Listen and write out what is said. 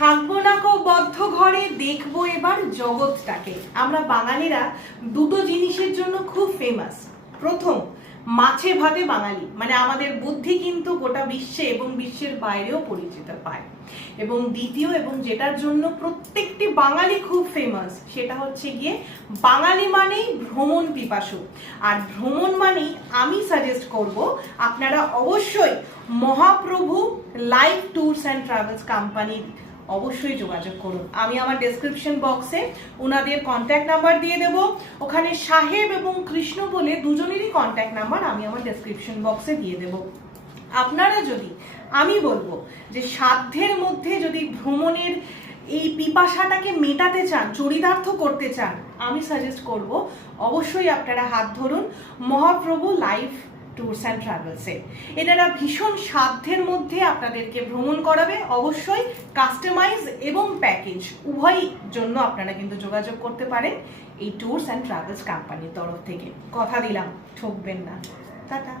থাকবো না কো বদ্ধ ঘরে, দেখবো এবার জগৎটাকে। আমরা বাঙালিরা দুটো জিনিসের জন্য খুব ফেমাস। প্রথম, মাছে ভাতে বাঙালি, মানে আমাদের বুদ্ধি কিন্তু গোটা বিশ্বে এবং বিশ্বের বাইরেও পরিচিত পায়। এবং দ্বিতীয়, এবং যেটার জন্য প্রত্যেকটি বাঙালি খুব ফেমাস, সেটা হচ্ছে গিয়ে বাঙালি মানেই ভ্রমণ পিপাসু। আর ভ্রমণ মানেই আমি সাজেস্ট করব আপনারা অবশ্যই Mahaprabhu live tours and travels কোম্পানির অবশ্যই যোগাযোগ করুন। আমি আমার ডেসক্রিপশন বক্সে ওনাদের কন্ট্যাক্ট নাম্বার দিয়ে দেব। ওখানে সাহেব এবং কৃষ্ণ বলে দুজনেরই কন্ট্যাক্ট নাম্বার আমি আমার ডেসক্রিপশন বক্সে দিয়ে দেব। আপনারা যদি, আমি বলবো যে সাধ্যের মধ্যে যদি ভ্রমণের এই পিপাসাটাকে মেটাতে চান, চরিতার্থ করতে চান, আমি সাজেস্ট করব অবশ্যই আপনারা হাত ধরুন মহাপ্রভু লাইভ ট্যুরস অ্যান্ড ট্রাভেলসে। এনারা ভীষণ সাধ্যের মধ্যে আপনাদেরকে ভ্রমণ করাবে। অবশ্যই কাস্টমাইজ এবং প্যাকেজ উভয় জন্য আপনারা কিন্তু যোগাযোগ করতে পারেন এই ট্যুরস অ্যান্ড ট্রাভেলস কোম্পানির তরফ থেকে। কথা দিলাম, ঠকবেন না। টাটা।